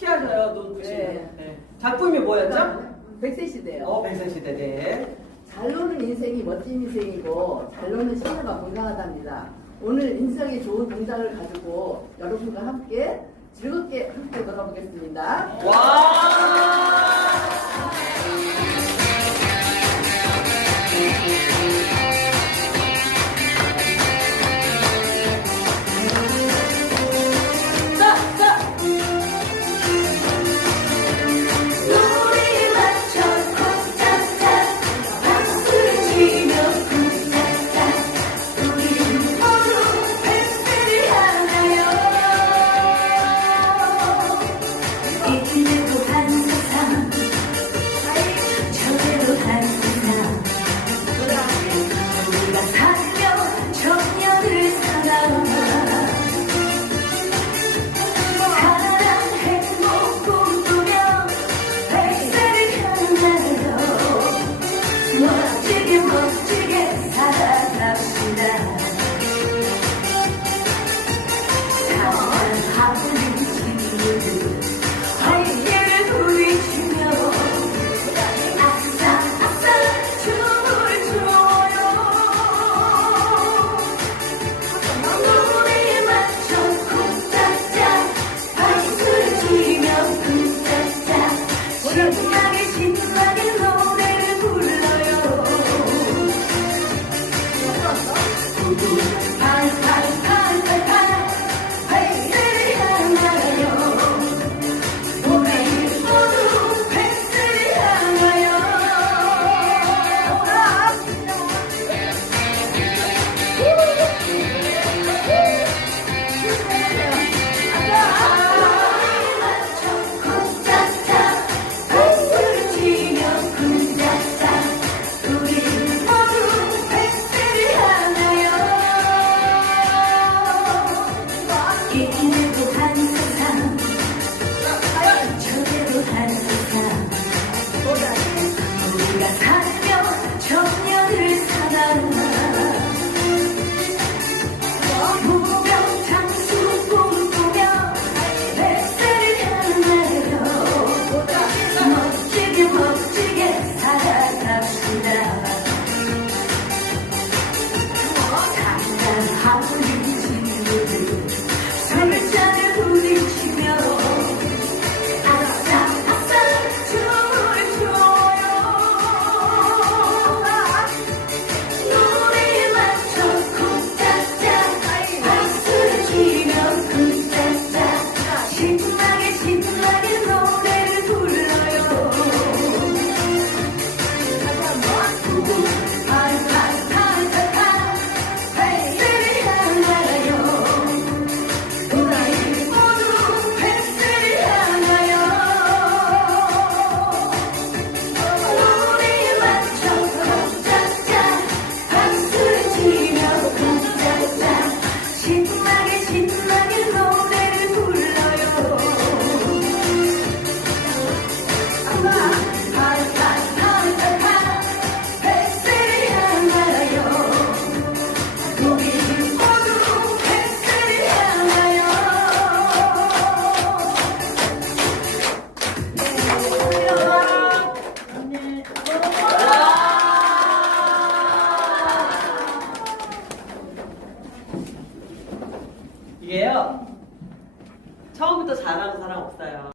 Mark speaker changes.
Speaker 1: 피하셔요 눈 부시고.
Speaker 2: 네.
Speaker 1: 네. 작품이 뭐였죠?
Speaker 2: 백세 시대요.
Speaker 1: 어 백선시대 네.
Speaker 2: 잘 노는 인생이 멋진 인생이고 잘 노는 신화가 건강하답니다. 오늘 인성이 좋은 동작을 가지고 여러분과 함께 즐겁게 함께 놀아보겠습니다.
Speaker 1: 와.
Speaker 3: 이대 do. 이게요. 처음부터 잘하는 사람 없어요.